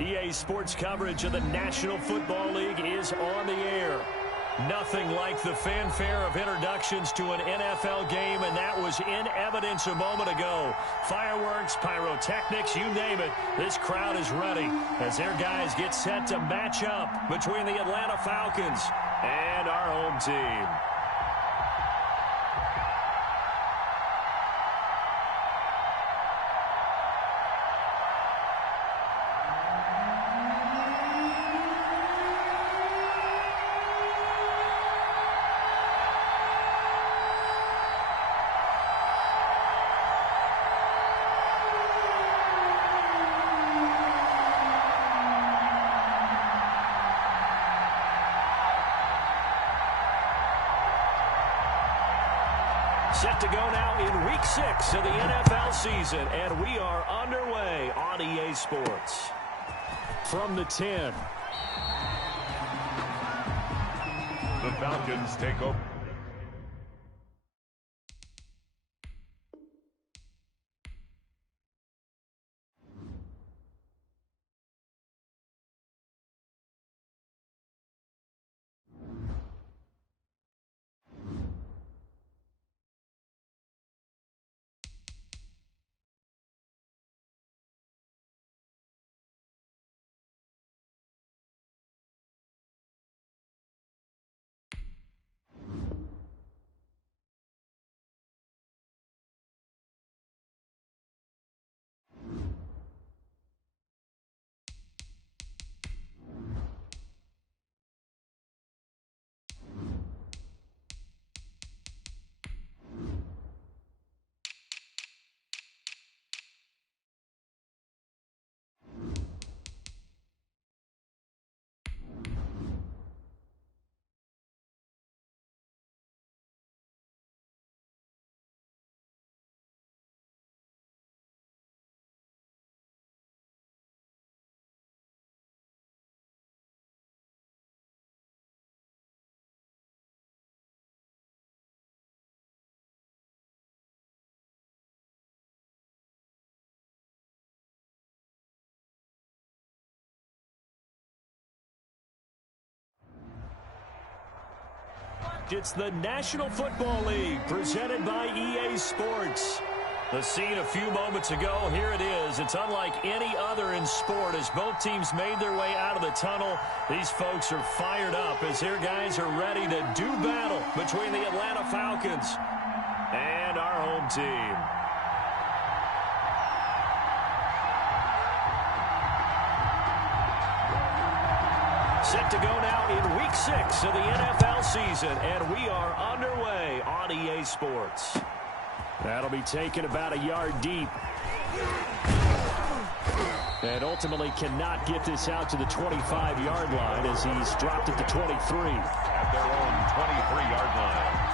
EA Sports coverage of the National Football League is on the air. Nothing like the fanfare of introductions to an NFL game, and that was in evidence a moment ago. Fireworks, pyrotechnics, you name it. This crowd is ready as their guys get set to match up between the Atlanta Falcons and our home team. Set to go now in Week 6 of the NFL season, and we are underway on EA Sports. From the 10. The Falcons take over. It's the National Football League presented by EA Sports. The scene a few moments ago, here it is. It's unlike any other in sport as both teams made their way out of the tunnel. These folks are fired up as their guys are ready to do battle between the Atlanta Falcons and our home team. Set to go now in Week 6 of the NFL season, and we are underway on EA Sports. That'll be taken about a yard deep. And ultimately cannot get this out to the 25-yard line as he's dropped it to 23. At their own 23-yard line.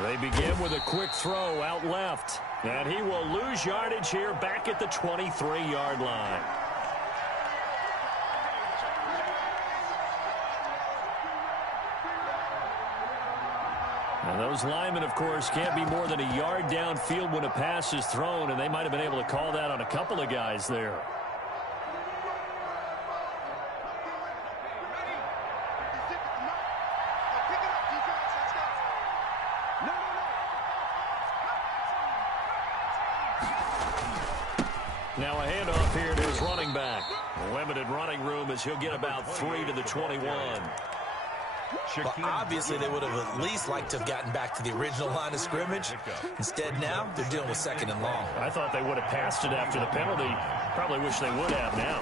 They begin with a quick throw out left, and he will lose yardage here back at the 23-yard line. And those linemen, of course, can't be more than a yard downfield when a pass is thrown, and they might have been able to call that on a couple of guys there. Now a handoff here to his running back. Limited running room as he'll get about 3 to the 21. Well, obviously, they would have at least liked to have gotten back to the original line of scrimmage. Instead, now, they're dealing with 2nd and long. I thought they would have passed it after the penalty. Probably wish they would have now.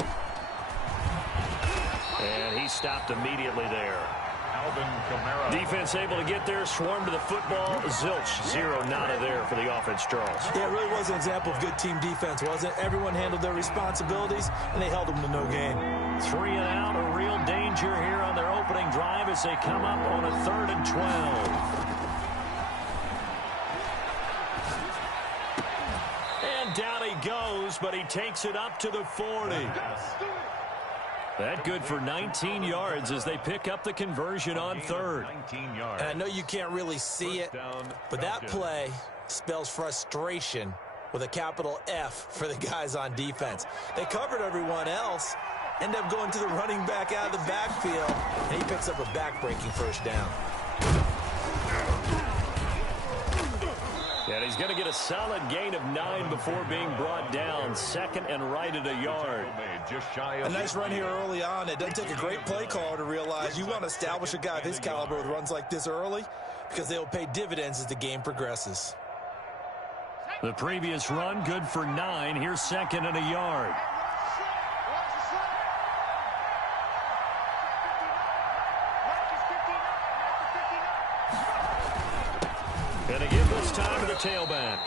And he stopped immediately there. Defense able to get there, swarm to the football. Zilch, zero, nada there for the offense, Charles. Yeah, it really was an example of good team defense, wasn't it? Everyone handled their responsibilities, and they held them to no gain. 3 and out, a real danger here on their opening drive as they come up on a 3rd and 12. And down he goes, but he takes it up to the 40. That good for 19 yards as they pick up the conversion on 3rd. And I know you can't really see it, but that play spells frustration with a capital F for the guys on defense. They covered everyone else, end up going to the running back out of the backfield, and he picks up a back-breaking first down. And he's going to get a solid gain of 9 before being brought down. 2nd and right at a yard. A nice run here early on. It doesn't take a great play caller to realize you want to establish a guy of his caliber with runs like this early because they will pay dividends as the game progresses. The previous run, good for 9. Here's 2nd and a yard. Going to give this time to the tailback.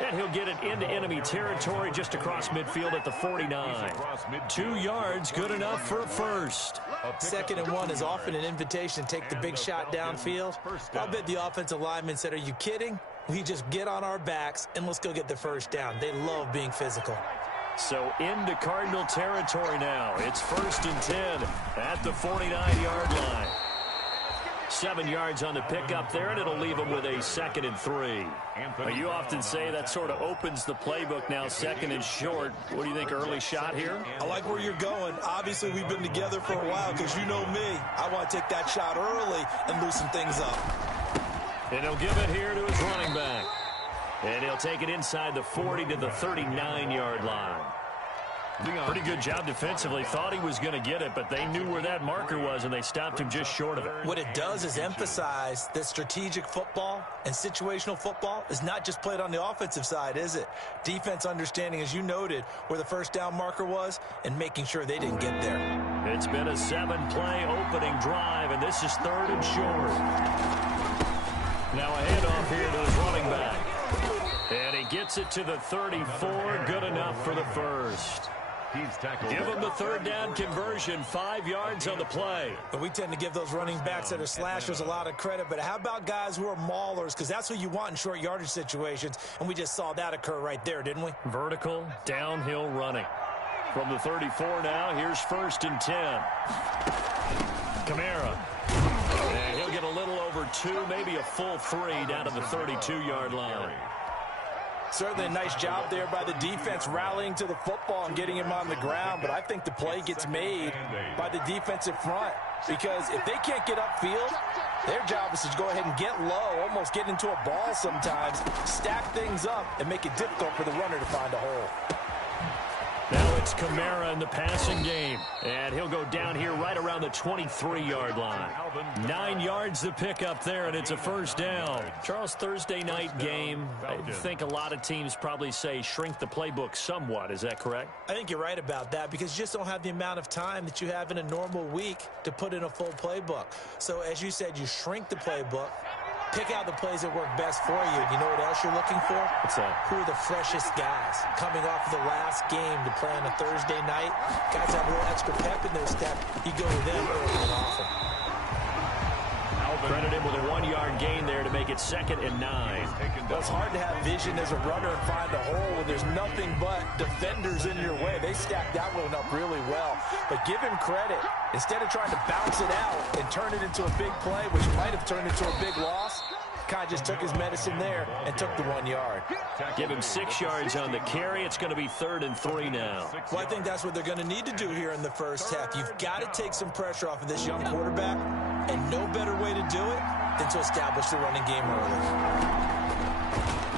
And he'll get it into enemy territory just across midfield at the 49. 2 yards, good enough for a first. 2nd and 1 is often an invitation to take the big shot downfield. I'll bet the offensive lineman said, are you kidding? We just get on our backs and let's go get the first down. They love being physical. So into Cardinal territory now. It's 1st and 10 at the 49-yard line. 7 yards on the pickup there, and it'll leave them with a 2nd and 3. You often say that sort of opens the playbook now, 2nd and short. What do you think, early shot here? I like where you're going. Obviously, we've been together for a while because you know me. I want to take that shot early and loosen things up. And he'll give it here to his running back. And he'll take it inside the 40 to the 39-yard line. Pretty good job defensively. Thought he was going to get it, but they knew where that marker was, and they stopped him just short of it. What it does is emphasize that strategic football and situational football is not just played on the offensive side, is it? Defense understanding, as you noted, where the first down marker was and making sure they didn't get there. It's been a 7-play opening drive, and this is 3rd and short. Now a handoff here to his running back. And he gets it to the 34, good enough for the first. Give him the 3rd down conversion, 5 yards on the play. But we tend to give those running backs that are slashers a lot of credit, but how about guys who are maulers? Because that's what you want in short yardage situations, and we just saw that occur right there, didn't we? Vertical, downhill running. From the 34 now, here's 1st and 10. Kamara. And he'll get a little over 2, maybe a full 3 down to the 32-yard line. Certainly a nice job there by the defense rallying to the football and getting him on the ground, but I think the play gets made by the defensive front because if they can't get upfield, their job is to go ahead and get low, almost get into a ball sometimes, stack things up, and make it difficult for the runner to find a hole. Now it's Kamara in the passing game, and he'll go down here right around the 23-yard line. 9 yards to pick up there, and it's a first down. Charles, Thursday night game, I think a lot of teams probably say shrink the playbook somewhat. Is that correct? I think you're right about that because you just don't have the amount of time that you have in a normal week to put in a full playbook. So as you said, you shrink the playbook. Pick out the plays that work best for you. You know what else you're looking for? What's that? Who are the freshest guys coming off of the last game to play on a Thursday night? Guys have a little extra pep in their step. You go with them early and often. Credit him with a 1-yard gain there to make it 2nd and 9. Well, it's hard to have vision as a runner and find a hole when there's nothing but defenders in your way. They stacked that one up really well. But give him credit. Instead of trying to bounce it out and turn it into a big play, which might have turned into a big loss, kind of just took his medicine there and took the 1 yard. Give him 6 yards on the carry. It's going to be 3rd and 3 now. Well, I think that's what they're going to need to do here in the first half. You've got to take some pressure off of this young quarterback, and no better way to do it than to establish the running game early.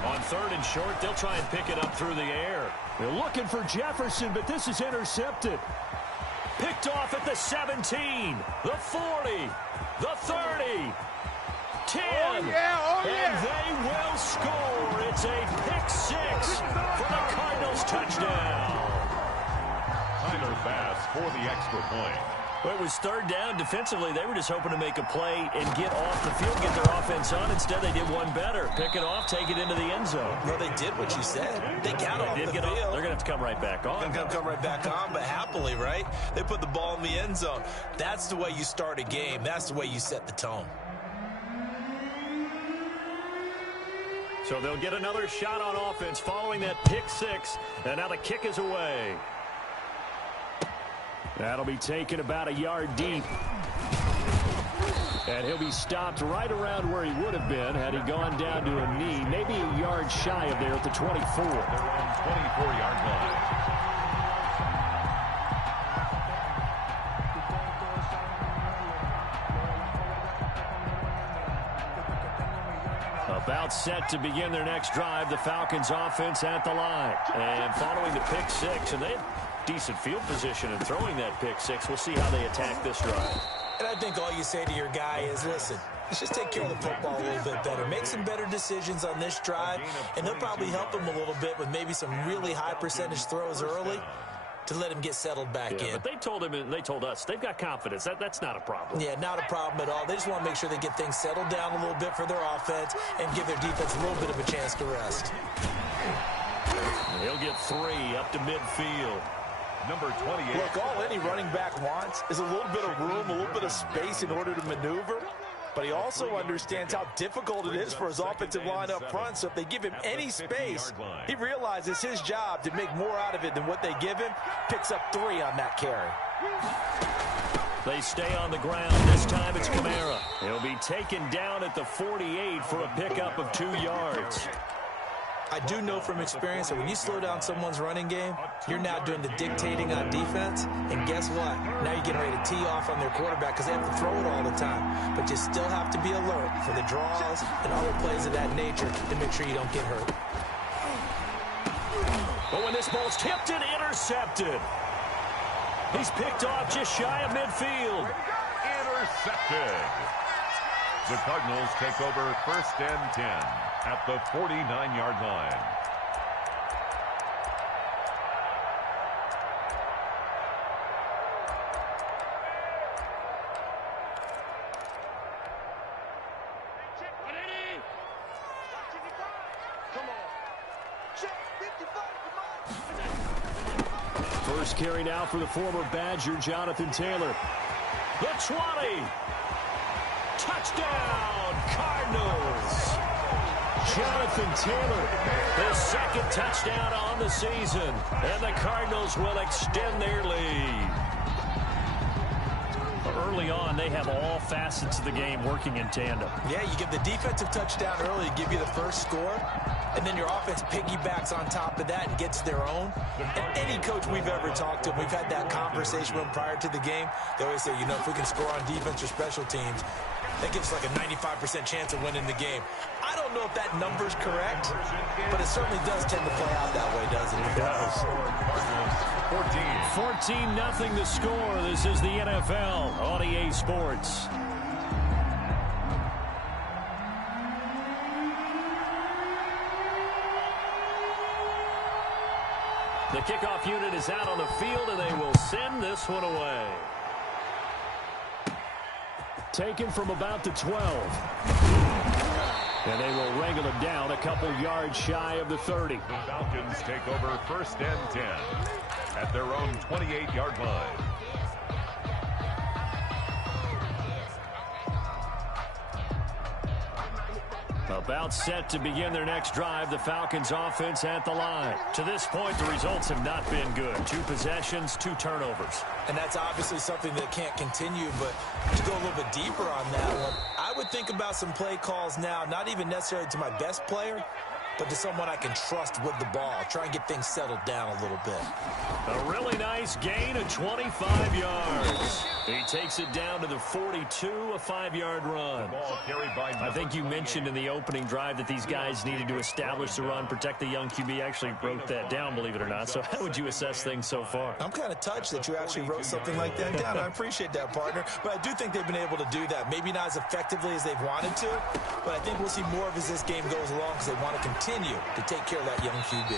On 3rd and short, they'll try and pick it up through the air. They're looking for Jefferson, but this is intercepted. Picked off at the 17, the 40, the 30. 10, and they will score. It's a pick 6 for the Cardinals touchdown. Tyler Bass for the extra point. Well, it was third down. Defensively, they were just hoping to make a play and get off the field, get their offense on. Instead, they did one better. Pick it off, take it into the end zone. Well, they did what you said. They got off the field. They're going to have to come right back on. They're going to come right back on, but happily, right? They put the ball in the end zone. That's the way you start a game. That's the way you set the tone. So they'll get another shot on offense following that pick six. And now the kick is away. That'll be taken about a yard deep. And he'll be stopped right around where he would have been had he gone down to a knee. Maybe a yard shy of there at the 24. They're on 24-yard line. About set to begin their next drive, the Falcons offense at the line. And following the pick six, and they have decent field position in throwing that pick six. We'll see how they attack this drive. And I think all you say to your guy is, listen, let's just take care of the football a little bit better. Make some better decisions on this drive, and they'll probably help him a little bit with maybe some really high percentage throws early to let him get settled back in. But they told him, and they told us, they've got confidence. That's not a problem. Yeah, not a problem at all. They just want to make sure they get things settled down a little bit for their offense and give their defense a little bit of a chance to rest. He'll get 3 up to midfield. Number 28. Look, all any running back wants is a little bit of room, a little bit of space in order to maneuver. But he also understands how difficult it is for his offensive line up front. So if they give him any space, he realizes his job to make more out of it than what they give him. Picks up 3 on that carry. They stay on the ground. This time it's Kamara. He'll be taken down at the 48 for a pickup of 2 yards. I do know from experience that when you slow down someone's running game, you're now doing the dictating on defense. And guess what? Now you're getting ready to tee off on their quarterback because they have to throw it all the time. But you still have to be alert for the draws and other plays of that nature to make sure you don't get hurt. But when this ball's tipped and intercepted, he's picked off just shy of midfield. Intercepted. The Cardinals take over 1st and 10 at the 49-yard line. First carry now for the former Badger, Jonathan Taylor. The 20. Touchdown, Cardinals. Jonathan Taylor, his 2nd touchdown on the season. And the Cardinals will extend their lead. Early on, they have all facets of the game working in tandem. Yeah, you give the defensive touchdown early to give you the first score, and then your offense piggybacks on top of that and gets their own. And any coach we've ever talked to, we've had that conversation with them prior to the game. They always say, you know, if we can score on defense or special teams, that gives us like a 95% chance of winning the game. I don't know if that number's correct, but it certainly does tend to play out that way, doesn't it? It does. 14-0 the score. This is the NFL on EA Sports. The kickoff unit is out on the field, and they will send this one away. Taken from about the 12. And they will wrangle it down a couple yards shy of the 30. The Falcons take over 1st and 10 at their own 28-yard line. About set to begin their next drive, the Falcons offense at the line. To this point, the results have not been good. 2 possessions, 2 turnovers. And that's obviously something that can't continue, but to go a little bit deeper on that one, I would think about some play calls now, not even necessarily to my best player, but to someone I can trust with the ball. Try and get things settled down a little bit. A really nice gain of 25 yards. He takes it down to the 42, a 5-yard run. Ball carried by I think you mentioned in the opening drive that these guys needed to establish the run, protect the young QB. Actually wrote that down, believe it or not. So how would you assess things so far? I'm kind of touched that you actually wrote something like that down. I appreciate that, partner. But I do think they've been able to do that. Maybe not as effectively as they've wanted to, but I think we'll see more of as this game goes along because they want to continue to take care of that young QB.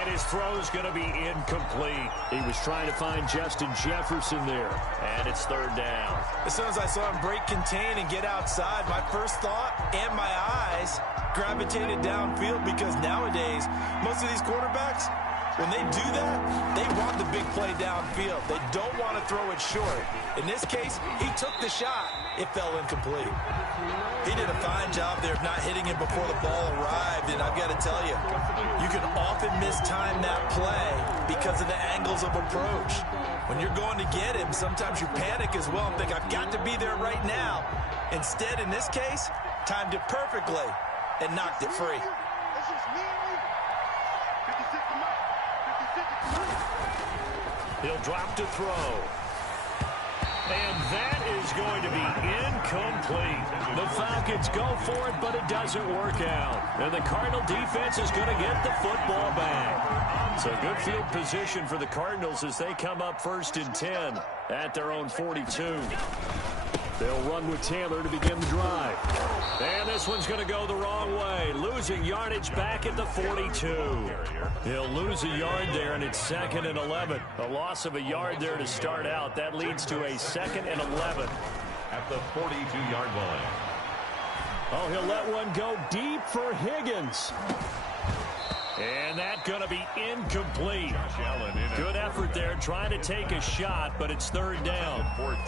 And And his throw's going to be incomplete. He was trying to find Justin Jefferson there. And it's third down. As soon as I saw him break contain and get outside, my first thought and my eyes gravitated downfield, because nowadays, most of these quarterbacks, when they do that, they want the big play downfield. They don't want to throw it short. In this case, he took the shot. It fell incomplete. He did a fine job there of not hitting him before the ball arrived, and I've got to tell you, you can often mistime that play because of the angles of approach. When you're going to get him, sometimes you panic as well and think, I've got to be there right now. Instead, in this case, timed it perfectly and knocked it free. He'll drop to throw. And that is going to be incomplete. The Falcons go for it, but it doesn't work out. And the Cardinal defense is going to get the football back. So good field position for the Cardinals as they come up 1st and 10 at their own 42. They'll run with Taylor to begin the drive. And this one's going to go the wrong way. Losing yardage back at the 42. He'll lose a yard there, and it's 2nd and 11. A loss of a yard there to start out. That leads to a 2nd and 11. At the 42-yard line. Oh, he'll let one go deep for Higgins. And that's going to be incomplete. Good effort there trying to take a shot, but it's 3rd down.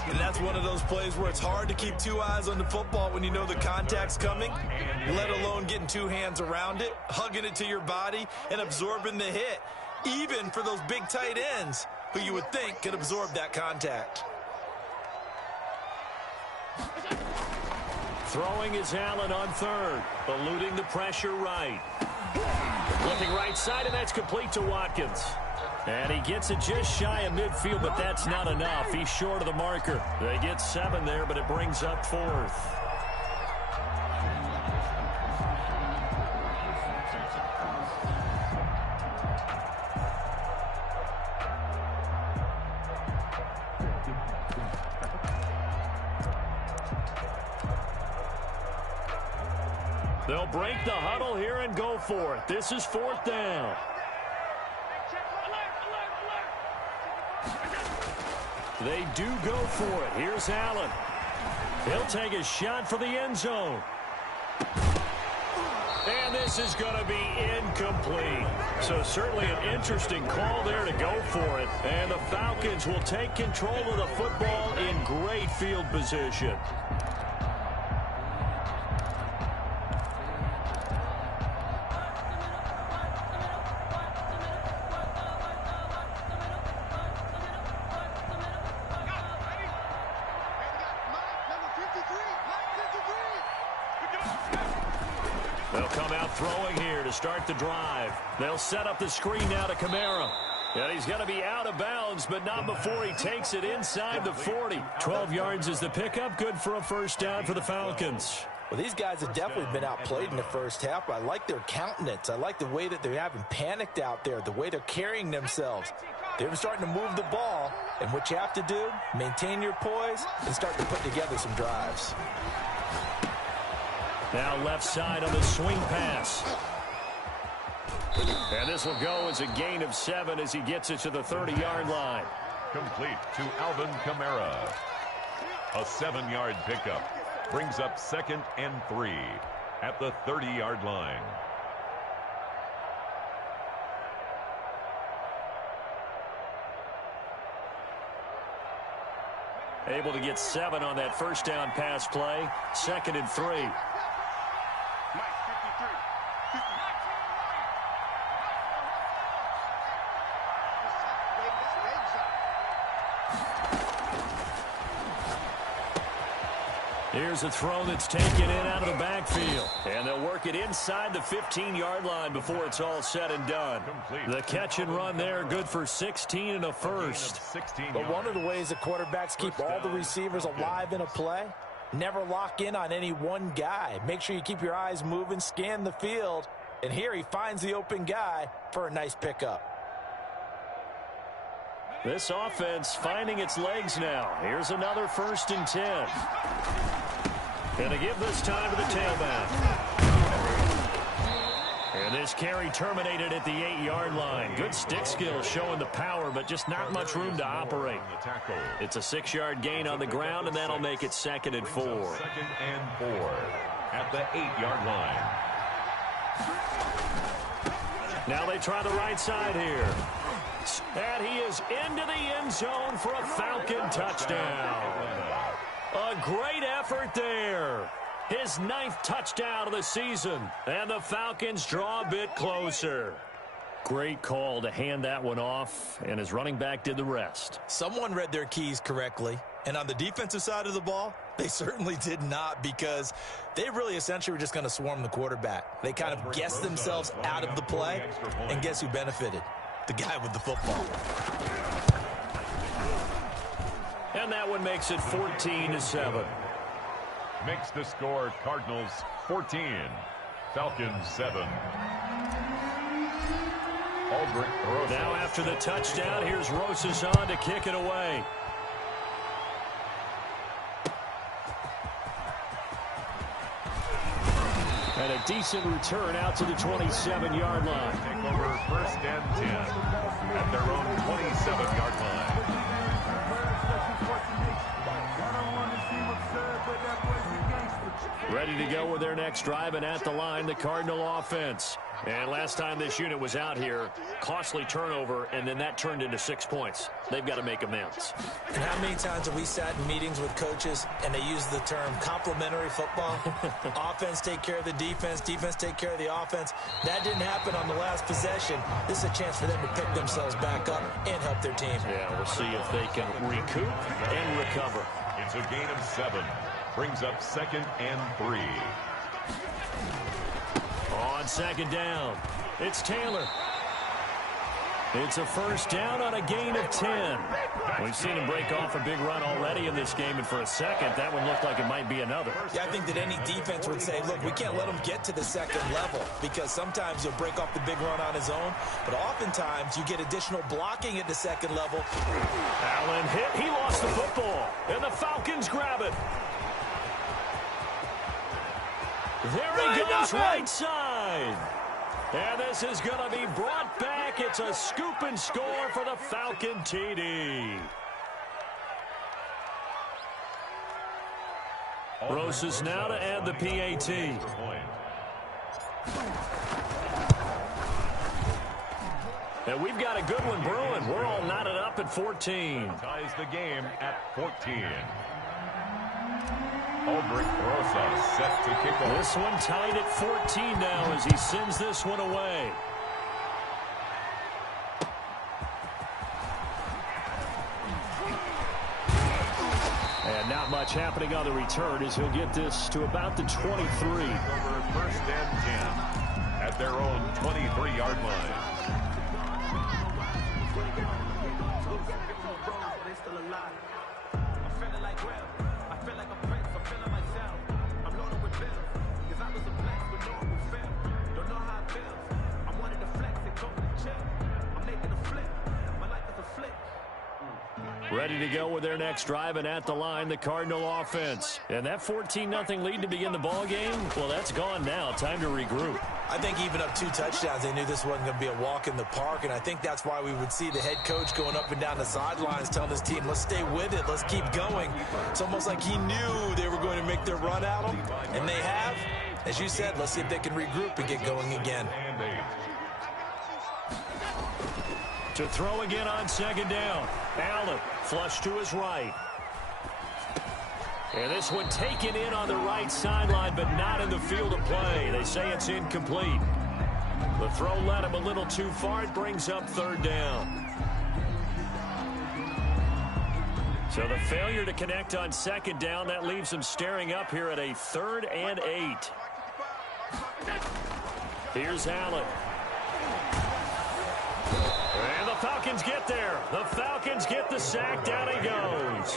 And that's one of those plays where it's hard to keep 2 eyes on the football when you know the contact's coming, let alone getting 2 hands around it, hugging it to your body, and absorbing the hit, even for those big tight ends who you would think could absorb that contact. Throwing is Allen on 3rd, eluding the pressure right. Looking right side, and that's complete to Watkins. And he gets it just shy of midfield, but that's not enough. He's short of the marker. They get 7 there, but it brings up 4th. They'll break the huddle here and go for it. This is 4th down. They do go for it. Here's Allen. He'll take a shot for the end zone. And this is going to be incomplete. So certainly an interesting call there to go for it. And the Falcons will take control of the football in great field position. They'll come out throwing here to start the drive. They'll set up the screen now to Kamara. And he's going to be out of bounds, but not before he takes it inside the 40. 12 yards is the pickup. Good for a 1st down for the Falcons. Well, these guys have definitely been outplayed in the first half. I like their countenance. I like the way that they haven't panicked out there, the way they're carrying themselves. They're starting to move the ball, and what you have to do, maintain your poise and start to put together some drives. Now left side on the swing pass. And this will go as a gain of 7 as he gets it to the 30-yard line. Complete to Alvin Kamara. A 7-yard pickup. Brings up 2nd and 3 at the 30-yard line. Able to get 7 on that 1st down pass play. 2nd and 3. Here's a throw that's taken in out of the backfield. And they'll work it inside the 15-yard line before it's all said and done. The catch and run there, good for 16 and a 1st. But one of the ways that quarterbacks keep all the receivers alive in a play, never lock in on any one guy. Make sure you keep your eyes moving, scan the field. And here he finds the open guy for a nice pickup. This offense finding its legs now. Here's another 1st and 10. Going to give this time to the tailback. And this carry terminated at the 8-yard line. Good stick skills showing the power, but just not much room to operate. It's a 6-yard gain on the ground, and that'll make it 2nd and 4. 2nd and 4 at the 8-yard line. Now they try the right side here. And he is into the end zone for a Falcon touchdown. A great effort there. His 9th touchdown of the season. And the Falcons draw a bit closer. Great call to hand that one off, and his running back did the rest. Someone read their keys correctly, and on the defensive side of the ball, they certainly did not, because they really essentially were just going to swarm the quarterback. They kind of guessed themselves out of the play, and guess who benefited? The guy with the football. And that one makes it 14-7. Makes the score Cardinals 14, Falcons 7. Now after the touchdown, here's Rosas on to kick it away. And a decent return out to the 27-yard line. Take over 1st and 10 at their own 27-yard line. Ready to go with their next drive, and at the line, the Cardinal offense. And last time this unit was out here, costly turnover, and then that turned into 6 points. They've got to make amends. And how many times have we sat in meetings with coaches and they use the term complementary football? Offense take care of the defense, defense take care of the offense. That didn't happen on the last possession. This is a chance for them to pick themselves back up and help their team. Yeah, we'll see if they can recoup and recover. It's a gain of 7. Brings up 2nd and 3. On 2nd down, it's Taylor. It's a 1st down on a gain of 10. We've seen him break off a big run already in this game, and for a second, that one looked like it might be another. Yeah, I think that any defense would say, look, we can't let him get to the 2nd level, because sometimes he'll break off the big run on his own, but oftentimes you get additional blocking at the 2nd level. Allen hit. He lost the football, and the Falcons grab it. There he goes, right side. And this is going to be brought back. It's a scoop and score for the Falcon TD. Rosas now to add the PAT. And we've got a good one brewing. We're all knotted up at 14. Ties the game at 14. Rosas set to kick off. This one tied at 14 now as he sends this one away. And not much happening on the return as he'll get this to about the 23. Over 1st and 10 at their own 23-yard line. Ready to go with their next drive, and at the line, the Cardinal offense. And that 14-0 lead to begin the ball game, well, that's gone now. Time to regroup. I think even up 2 touchdowns, they knew this wasn't going to be a walk in the park, and I think that's why we would see the head coach going up and down the sidelines telling his team, let's stay with it, let's keep going. It's almost like he knew they were going to make their run at him, and they have. As you said, let's see if they can regroup and get going again. To throw again on 2nd down. Allen flush to his right. And this one taken in on the right sideline, but not in the field of play. They say it's incomplete. The throw led him a little too far. It brings up 3rd down. So the failure to connect on 2nd down, that leaves him staring up here at a 3rd and 8. Here's Allen. And the Falcons get there. The Falcons get the sack. Down he goes.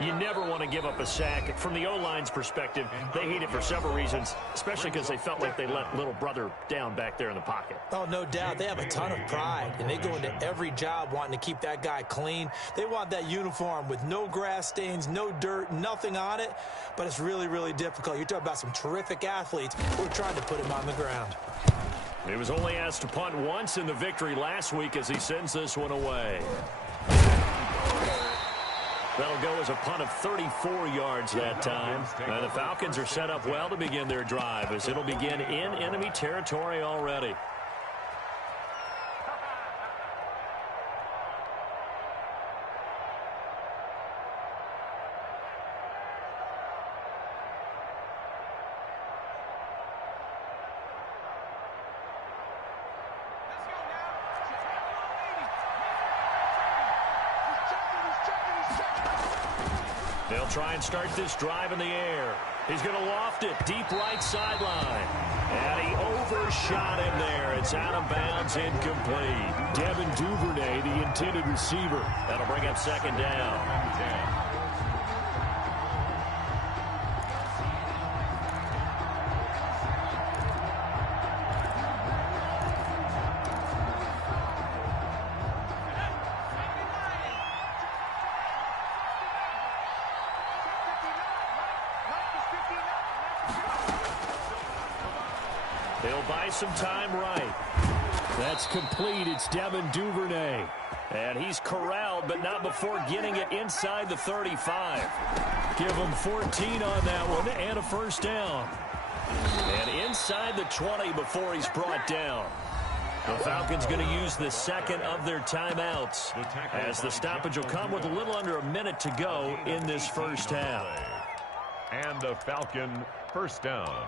You never want to give up a sack. From the O-line's perspective, they hate it for several reasons, especially because they felt like they let little brother down back there in the pocket. Oh, no doubt. They have a ton of pride, and they go into every job wanting to keep that guy clean. They want that uniform with no grass stains, no dirt, nothing on it, but it's really, really difficult. You're talking about some terrific athletes who are trying to put him on the ground. He was only asked to punt once in the victory last week as he sends this one away. That'll go as a punt of 34 yards that time. And the Falcons are set up well to begin their drive as it'll begin in enemy territory already. They'll try and start this drive in the air. He's going to loft it deep right sideline. And he overshot him there. It's out of bounds, incomplete. Devin Duvernay, the intended receiver. That'll bring up second down. He'll buy some time right. That's complete. It's Devin Duvernay. And he's corralled, but not before getting it inside the 35. Give him 14 on that one and a first down. And inside the 20 before he's brought down. The Falcons going to use the second of their timeouts as the stoppage will come with a little under a minute to go in this first half. And a Falcon first down.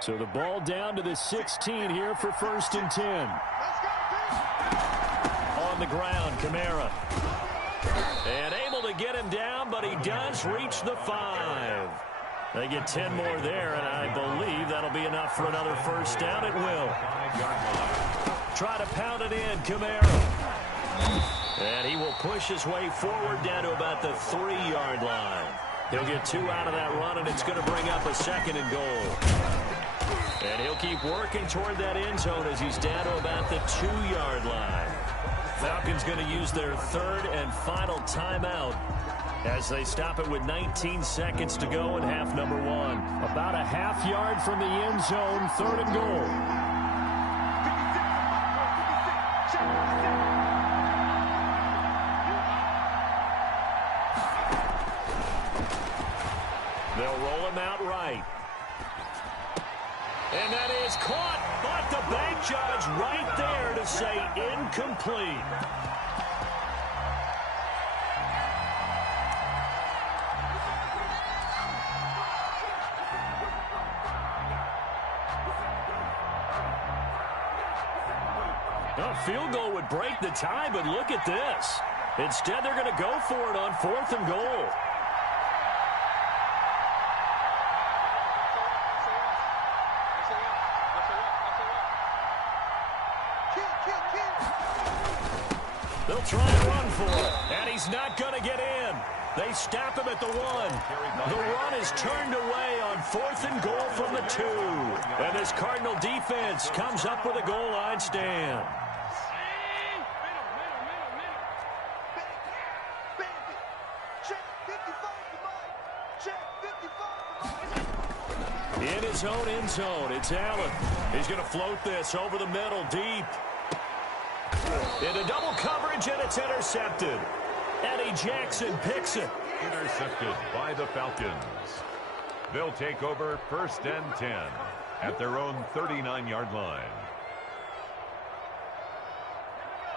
So the ball down to the 16 here for 1st and 10. On the ground, Kamara. And able to get him down, but he does reach the 5. They get 10 more there, and I believe that'll be enough for another first down. It will. Try to pound it in, Kamara. And he will push his way forward down to about the 3-yard line. He'll get 2 out of that run, and it's going to bring up a 2nd and goal. And he'll keep working toward that end zone as he's down to about the 2-yard line. Falcons going to use their 3rd and final timeout as they stop it with 19 seconds to go in half number 1. About a half yard from the end zone, 3rd and goal. They'll roll him out right. And that is caught, but the bank judge right there to say incomplete. A field goal would break the tie, but look at this. Instead, they're going to go for it on 4th and goal. They'll try and run for it, and he's not going to get in. They stop him at the 1. The run is turned away on 4th and goal from the 2. And this Cardinal defense comes up with a goal line stand. In his own end zone, it's Allen. He's going to float this over the middle, deep. Into double coverage, and it's intercepted. Eddie Jackson picks it. Intercepted by the Falcons. They'll take over 1st and 10 at their own 39-yard line.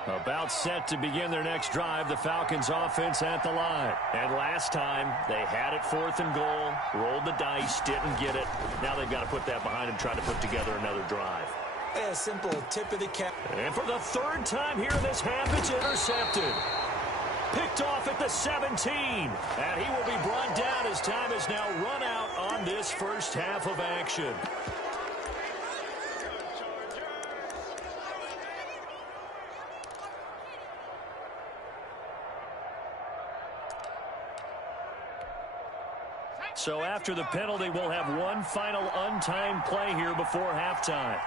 About set to begin their next drive, the Falcons offense at the line. And last time, they had it 4th and goal, rolled the dice, didn't get it. Now they've got to put that behind them, try to put together another drive. A simple tip of the cap. And for the 3rd time here in this half, it's intercepted. Picked off at the 17. And he will be brought down as time is now run out on this first half of action. So after the penalty, we'll have one final untimed play here before halftime.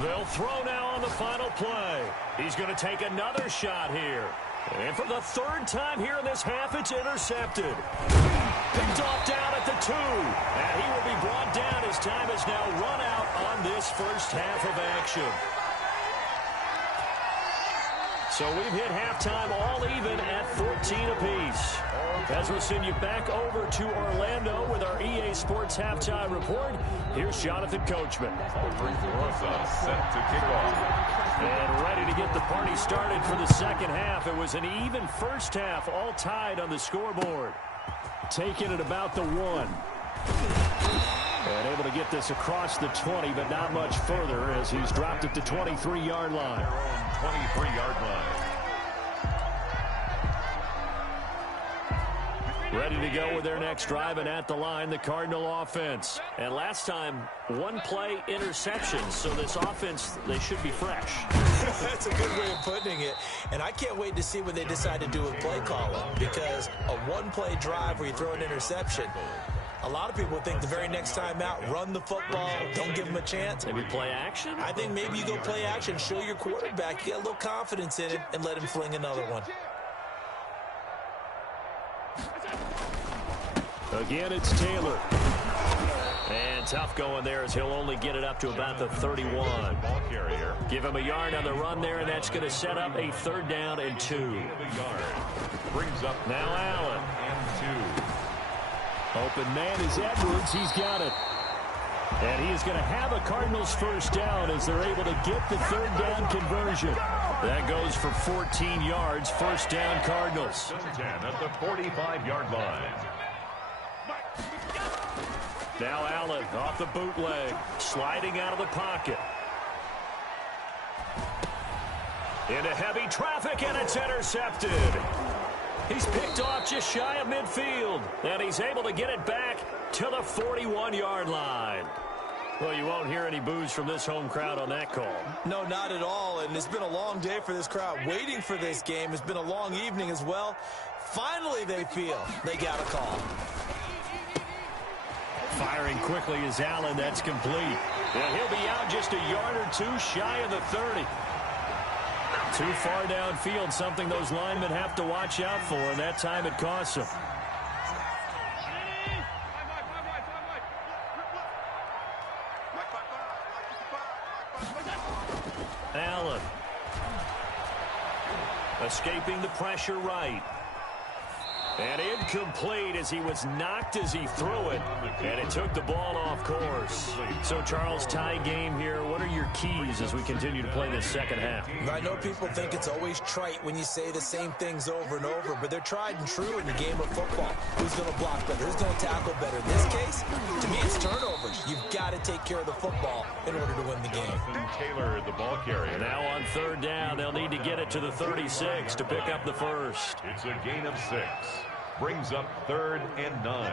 They'll throw now on the final play. He's going to take another shot here. And for the third time here in this half, it's intercepted. Picked off down at the 2. And he will be brought down. His time has now run out on this first half of action. So we've hit halftime all even at 14 apiece. As we'll send you back over to Orlando with our EA Sports halftime report, here's Jonathan Coachman. Set to kick off. And ready to get the party started for the second half. It was an even first half, all tied on the scoreboard. Taking it about the 1. And able to get this across the 20, but not much further as he's dropped at the 23-yard line. 23-yard line. Ready to go with their next drive, and at the line, the Cardinal offense. And last time, one play interception, so this offense, they should be fresh. That's a good way of putting it. And I can't wait to see what they decide to do with play calling, because a one-play drive where you throw an interception, a lot of people think the very next time out, run the football, don't give them a chance. Maybe play action? I think maybe you go play action, show your quarterback, get a little confidence in it, and let him fling another one. Again, it's Taylor. And tough going there as he'll only get it up to about the 31. Ball carrier. Give him a yard on the run there, and that's going to set up a 3rd down and 2. Brings up now Allen. And 2. Open man is Edwards. He's got it. And he is going to have a Cardinals first down as they're able to get the 3rd down conversion. That goes for 14 yards. First down, Cardinals. 10 at the 45-yard line. Now Allen off the bootleg, sliding out of the pocket. Into heavy traffic, and it's intercepted. He's picked off just shy of midfield, and he's able to get it back to the 41-yard line. Well, you won't hear any boos from this home crowd on that call. No, not at all, and it's been a long day for this crowd. Waiting for this game. It's been a long evening as well. Finally, they feel they got a call. Firing quickly is Allen. That's complete. And he'll be out just a yard or 2 shy of the 30. Too far downfield, something those linemen have to watch out for, and that time it costs them. Allen. Escaping the pressure right. And incomplete as he was knocked as he threw it. And it took the ball off course. So, Charles, tie game here. What are your keys as we continue to play this second half? I know people think it's always trite when you say the same things over and over, but they're tried and true in the game of football. Who's going to block better? Who's going to tackle better? In this case, to me, it's turnovers. You've got to take care of the football in order to win the game. Taylor, the ball carrier. Now on 3rd down, they'll need to get it to the 36 to pick up the first. It's a gain of 6. Brings up 3rd and 9.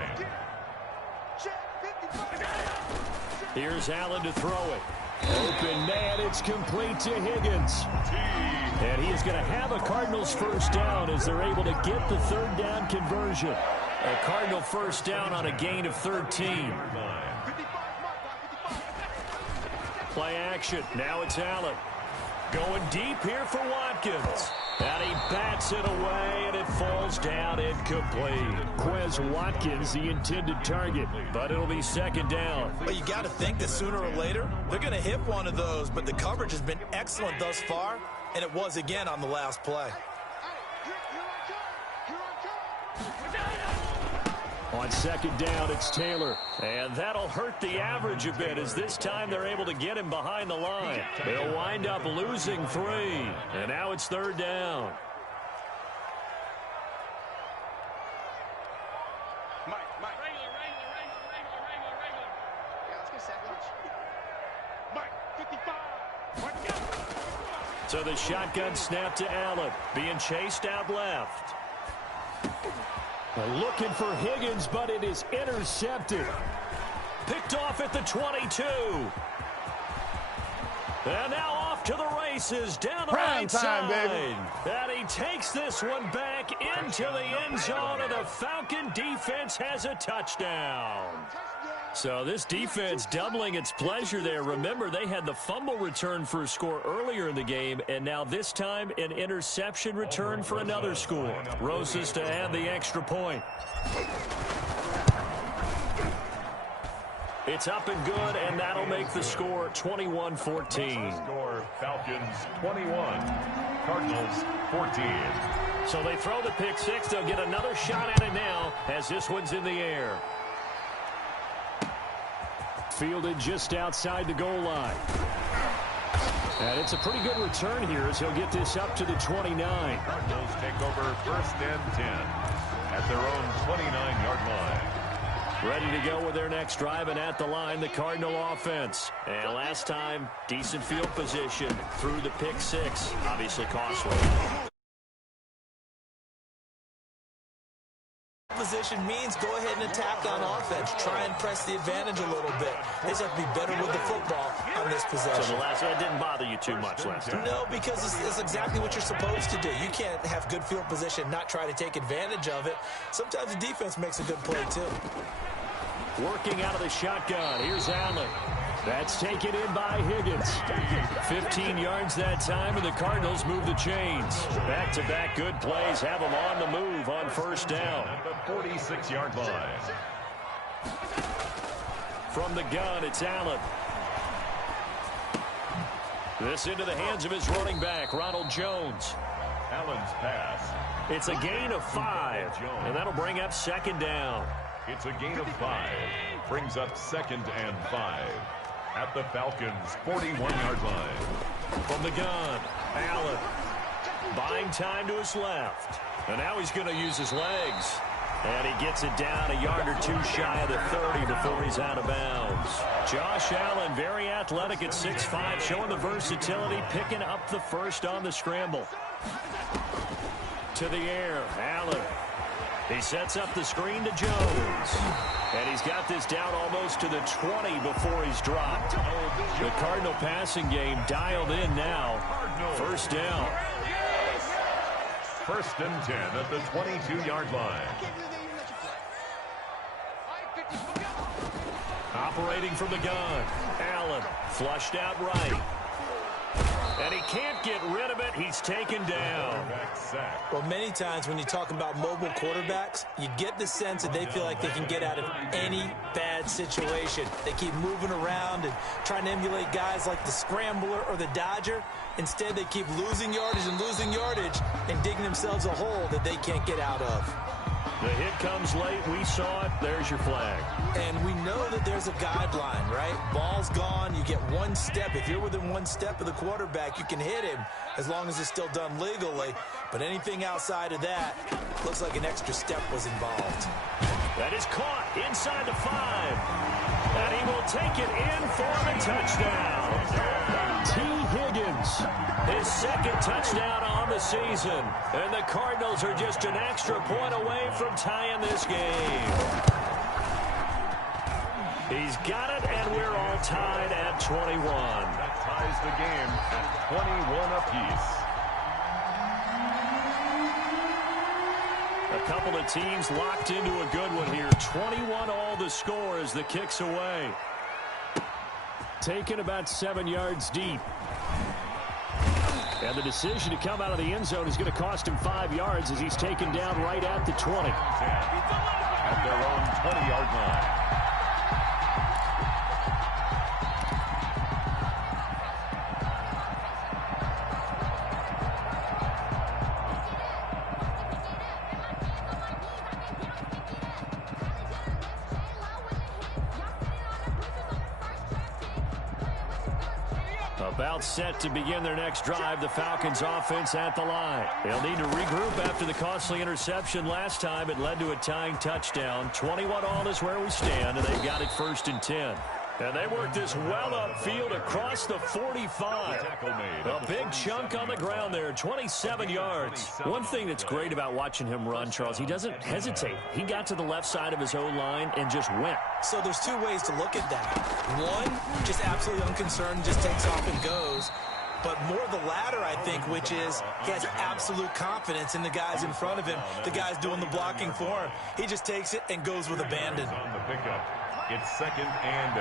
Here's Allen to throw it. Open man, it's complete to Higgins. And he is going to have a Cardinals first down as they're able to get the 3rd down conversion. A Cardinal first down on a gain of 13. Play action. Now it's Allen. Going deep here for Watkins. And he bats it away, and it falls down incomplete. Quez Watkins, the intended target, but it'll be 2nd down. But you got to think that sooner or later, they're going to hit one of those, but the coverage has been excellent thus far, and it was again on the last play. On 2nd down, it's Taylor. And that'll hurt the average a bit as this time they're able to get him behind the line. They'll wind up losing 3. And now it's 3rd down. So the shotgun snap to Allen. Being chased out left. Looking for Higgins, but it is intercepted. Picked off at the 22. And now off to the races down the right side. Baby. And he takes this one back into the end zone, and the Falcon defense has a touchdown. So this defense doubling its pleasure there. Remember, they had the fumble return for a score earlier in the game, and now this time an interception return for another score. Rosas to add the extra point. It's up and good, and that'll make the score 21-14. Score Falcons 21, Cardinals 14. So they throw the pick six. They'll get another shot at it now as this one's in the air. Fielded just outside the goal line. And it's a pretty good return here as he'll get this up to the 29. Cardinals take over 1st and 10 at their own 29-yard line. Ready to go with their next drive, and at the line, the Cardinal offense. And last time, decent field position through the pick six. Obviously costly. Position means go ahead and attack on offense. Try and press the advantage a little bit. They just have to be better with the football on this possession. So the last one didn't bother you too much last time? No, because it's exactly what you're supposed to do. You can't have good field position, not try to take advantage of it. Sometimes the defense makes a good play, too. Working out of the shotgun. Here's Allen. That's taken in by Higgins. 15 yards that time, and the Cardinals move the chains. Back-to-back good plays have them on the move on first down. At the 46-yard line. From the gun, it's Allen. This into the hands of his running back, Ronald Jones. Allen's pass. It's a gain of 5, and that'll bring up second down. It's a gain of 5. Brings up 2nd and 5. At the Falcons' 41-yard line. From the gun, Allen. Buying time to his left. And now he's going to use his legs. And he gets it down a yard or two shy of the 30 before he's out of bounds. Josh Allen, very athletic at 6'5", showing the versatility, picking up the first on the scramble. To the air, Allen. He sets up the screen to Jones. And he's got this down almost to the 20 before he's dropped. The Cardinal passing game dialed in now. First down. 1st and 10 at the 22-yard line. Operating from the gun. Allen flushed out right. And he can't get rid of it. He's taken down. Well, many times when you talk about mobile quarterbacks, you get the sense that they feel like they can get out of any bad situation. They keep moving around and trying to emulate guys like the Scrambler or the Dodger. Instead, they keep losing yardage and digging themselves a hole that they can't get out of. The hit comes late. We saw it. There's your flag. And we know that there's a guideline, right? Ball's gone. You get one step. If you're within one step of the quarterback, you can hit him as long as it's still done legally. But anything outside of that looks like an extra step was involved. That is caught inside the 5. And he will take it in for the touchdown. T. Higgins, his 2nd touchdown on the season. And the Cardinals are just an extra point away from tying this game. He's got it, and we're all tied at 21. That ties the game at 21 apiece. A couple of teams locked into a good one here. 21 all the score as the kick's away. Taken about 7 yards deep. And the decision to come out of the end zone is going to cost him 5 yards as he's taken down right at the 20. At their own 20-yard line. About set to begin their next drive, the Falcons offense at the line. They'll need to regroup after the costly interception last time. It led to a tying touchdown. 21 all is where we stand, and they've got it 1st and 10. And they work this well upfield across the 45. A big chunk on the ground there, 27 yards. One thing that's great about watching him run, Charles, he doesn't hesitate. He got to the left side of his O-line and just went. So there's 2 ways to look at that. One, just absolutely unconcerned, just takes off and goes. But more the latter, I think, which is he has absolute confidence in the guys in front of him, the guys doing the blocking for him. He just takes it and goes with abandon. On the pickup, It's 2nd and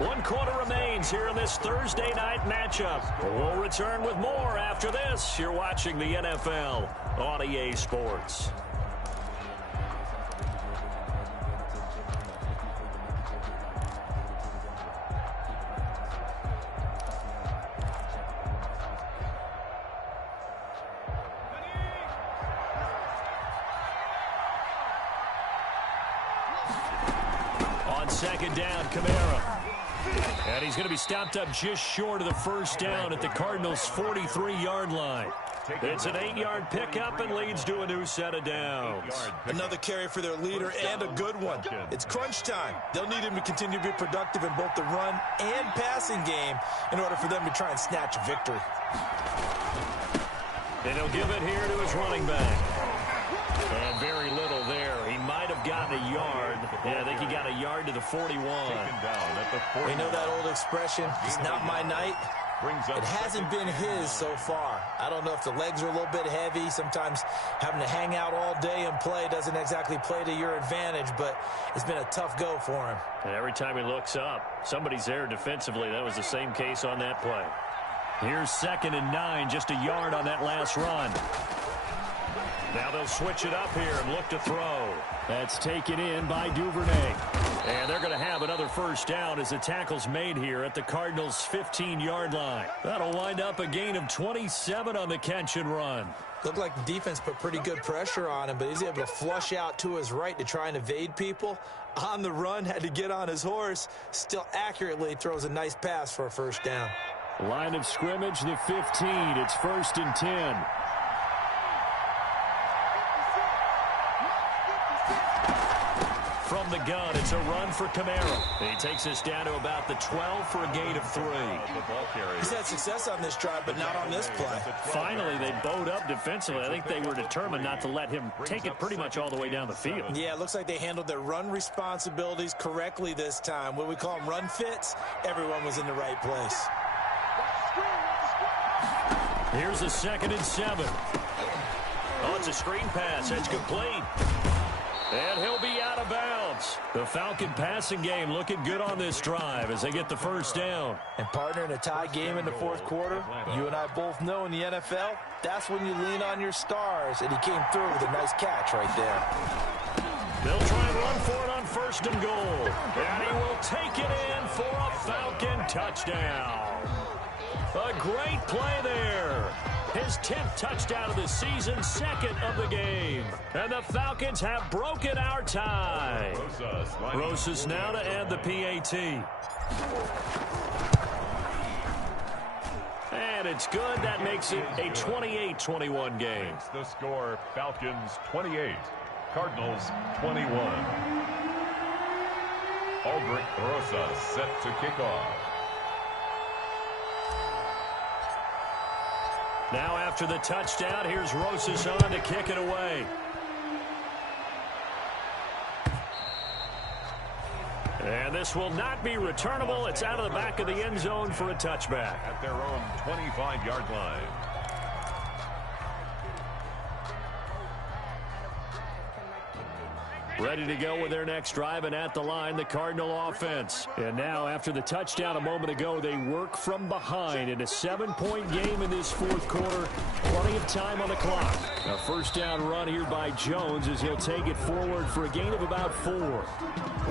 8. One quarter remains here in this Thursday night matchup. We'll return with more after this. You're watching the NFL on EA Sports. On second down, Kamara. And he's going to be stopped up just short of the first down at the Cardinals' 43-yard line. It's an 8-yard pickup and leads to a new set of downs. Another carry for their leader and a good one. It's crunch time. They'll need him to continue to be productive in both the run and passing game in order for them to try and snatch a victory. And he'll give it here to his running back. And very little there. He might have gotten a yard. Yeah, I think he got a yard to the 41. We know that old expression, it's not my night. It hasn't been his so far. I don't know if the legs are a little bit heavy. Sometimes having to hang out all day and play doesn't exactly play to your advantage, but it's been a tough go for him. And every time he looks up, somebody's there defensively. That was the same case on that play. Here's 2nd and 9, just a yard on that last run. Now they'll switch it up here and look to throw. That's taken in by Duvernay. And they're going to have another first down as the tackle's made here at the Cardinals' 15-yard line. That'll wind up a gain of 27 on the catch and run. Looked like the defense put pretty good pressure on him, but he's able to flush out to his right to try and evade people. On the run, had to get on his horse. Still accurately throws a nice pass for a first down. Line of scrimmage, the 15. It's 1st and 10. From the gun, it's a run for Kamara. He takes us down to about the 12 for a gain of 3. He's had success on this drive, but not on this play. Finally, they bowed up defensively. I think they were determined not to let him take it pretty much all the way down the field. Yeah, it looks like they handled their run responsibilities correctly this time. What we call them run fits, everyone was in the right place. Here's a 2nd and 7. Oh, it's a screen pass. That's complete. And he'll be out of bounds. The Falcon passing game looking good on this drive as they get the first down. And partner, in a tie game in the fourth quarter, you and I both know in the NFL, that's when you lean on your stars. And he came through with a nice catch right there. They'll try and run for it on 1st and goal. And he will take it in for a Falcon touchdown. A great play there. His 10th touchdown of the season, 2nd of the game. And the Falcons have broken our tie. Rosas now to add the PAT. And it's good. That makes it a 28-21 game. The score, Falcons 28, Cardinals 21. Aldrich Rosas set to kick off. Now after the touchdown, here's Rosas on to kick it away. And this will not be returnable. It's out of the back of the end zone for a touchback. At their own 25-yard line. Ready to go with their next drive, and at the line, the Cardinal offense. And now, after the touchdown a moment ago, they work from behind in a 7-point game in this fourth quarter. Plenty of time on the clock. A first down run here by Jones as he'll take it forward for a gain of about 4. Well,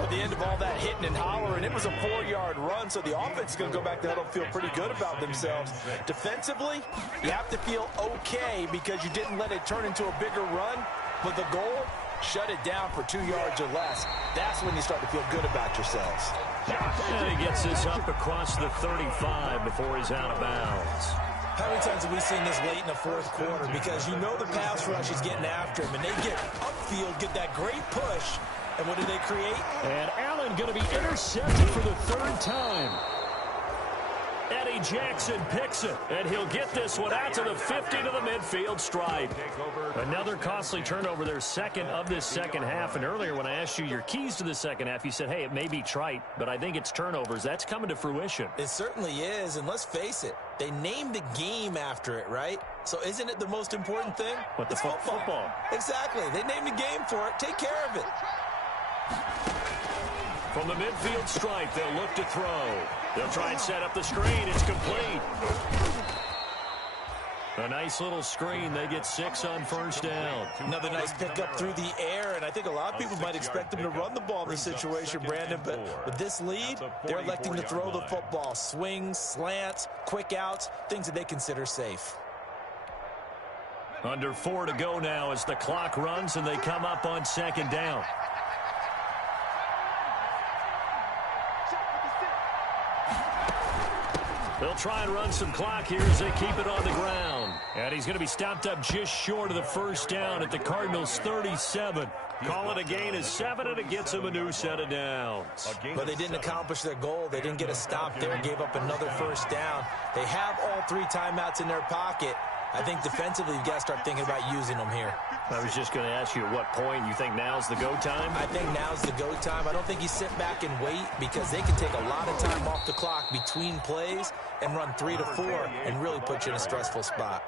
at the end of all that hitting and hollering, it was a 4-yard run, so the offense is going to go back to huddle and feel pretty good about themselves. Defensively, you have to feel okay because you didn't let it turn into a bigger run, but the goal, shut it down for 2 yards or less. That's when you start to feel good about yourselves. And he gets this up across the 35 before he's out of bounds. How many times have we seen this late in the fourth quarter? Because you know the pass rush is getting after him, and they get upfield, get that great push, and what do they create? And Allen going to be intercepted for the 3rd time. Eddie Jackson picks it, and he'll get this one out to the 50 to the midfield stripe. Another costly turnover, their second of this second half. And earlier when I asked you your keys to the second half, you said, hey, it may be trite, but I think it's turnovers. That's coming to fruition. It certainly is, and let's face it, they named the game after it, right? So isn't it the most important thing? What, it's football. Exactly. They named the game for it. Take care of it. From the midfield stripe, they'll look to throw. They'll try and set up the screen. It's complete. A nice little screen. They get 6 on first down. Another nice pickup through the air, and I think a lot of people might expect them to run the ball in this situation, Brandon, but with this lead, they're electing to throw the football. Swings, slants, quick outs, things that they consider safe. Under 4 to go now as the clock runs, and they come up on second down. They'll try and run some clock here as they keep it on the ground. And he's going to be stopped up just short of the first down at the Cardinals' 37. Call it a gain of 7, and it gets them a new set of downs. But they didn't accomplish their goal. They didn't get a stop there, gave up another first down. They have all 3 timeouts in their pocket. I think defensively you've got to start thinking about using them here. I was just going to ask you at what point you think now's the go time? I think now's the go time. I don't think you sit back and wait because they can take a lot of time off the clock between plays and run 3 to 4 and really put you in a stressful spot.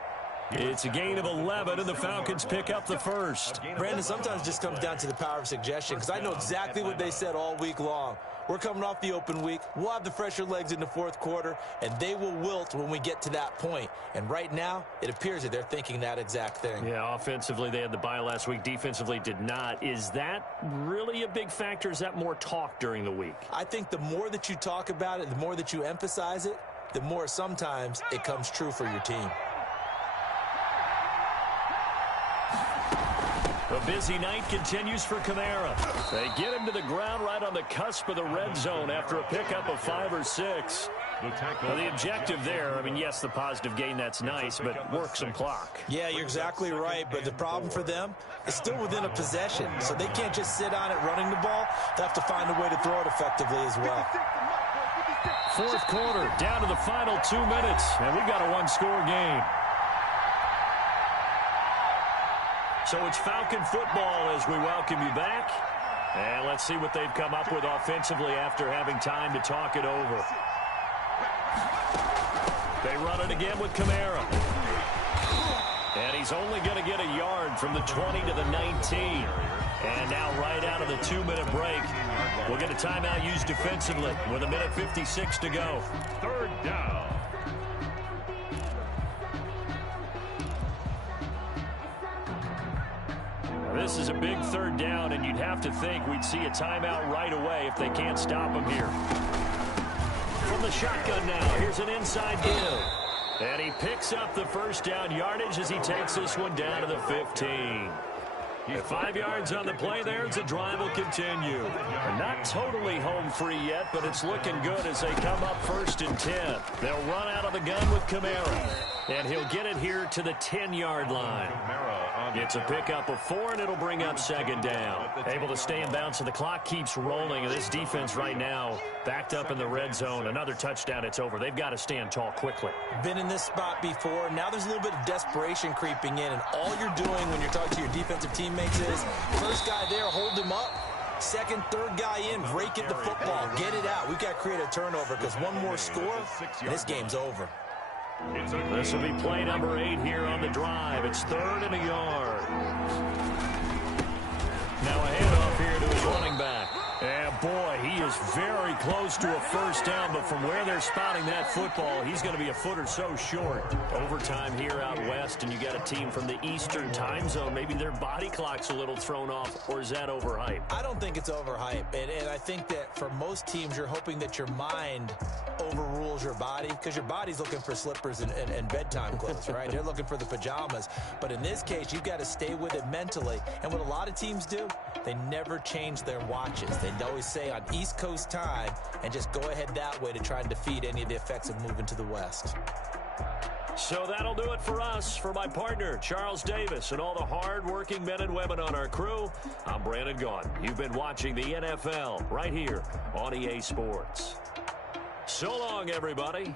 It's a gain of 11, and the Falcons pick up the first. Brandon, sometimes it just comes down to the power of suggestion because I know exactly what they said all week long. We're coming off the open week. We'll have the fresher legs in the fourth quarter, and they will wilt when we get to that point. And right now, it appears that they're thinking that exact thing. Yeah, offensively, they had the bye last week. Defensively, did not. Is that really a big factor? Is that more talk during the week? I think the more that you talk about it, the more that you emphasize it, the more sometimes it comes true for your team. A busy night continues for Kamara. They get him to the ground right on the cusp of the red zone after a pickup of 5 or 6. Well, the objective there, I mean, yes, the positive gain, that's nice, but work some clock. Yeah, you're exactly right, but the problem for them is still within a possession, so they can't just sit on it running the ball. They have to find a way to throw it effectively as well. Fourth quarter, down to the final 2 minutes, and we've got a one-score game. So it's Falcon football as we welcome you back. And let's see what they've come up with offensively after having time to talk it over. They run it again with Kamara. And he's only going to get a yard from the 20 to the 19. And now right out of the 2-minute break, we'll get a timeout used defensively with 1:56 to go. Third down. This is a big third down, and you'd have to think we'd see a timeout right away if they can't stop him here. From the shotgun now, here's an inside give. And he picks up the first down yardage as he takes this one down to the 15. 5 yards on the play there as the drive will continue. Not totally home free yet, but it's looking good as they come up 1st and 10. They'll run out of the gun with Kamara. And he'll get it here to the 10-yard line. It's a pickup of 4, and it'll bring up 2nd down. Able to stay in bounds, so the clock keeps rolling. And this defense right now backed up in the red zone. Another touchdown, it's over. They've got to stand tall quickly. Been in this spot before. Now there's a little bit of desperation creeping in, and all you're doing when you're talking to your defensive teammates is, first guy there, hold him up. Second, third guy in, rake it the football. Get it out. We've got to create a turnover because one more score, and this game's over. This will be play number 8 here on the drive. It's 3rd and a yard. Now a handoff here to his running back. And boy, he is very close to a first down, but from where they're spotting that football, he's going to be a foot or so short. Overtime here out west, and you got a team from the Eastern time zone. Maybe their body clock's a little thrown off, or is that overhyped? I don't think it's overhyped, and I think that for most teams, you're hoping that your mind overrules your body because your body's looking for slippers and bedtime clothes, right? They're looking for the pajamas. But in this case, you've got to stay with it mentally. And what a lot of teams do, they never change their watches. They always say on East Coast time and just go ahead that way to try and defeat any of the effects of moving to the West. So that'll do it for us. For my partner, Charles Davis, and all the hard-working men and women on our crew, I'm Brandon Gaudin. You've been watching the NFL right here on EA Sports. So long, everybody.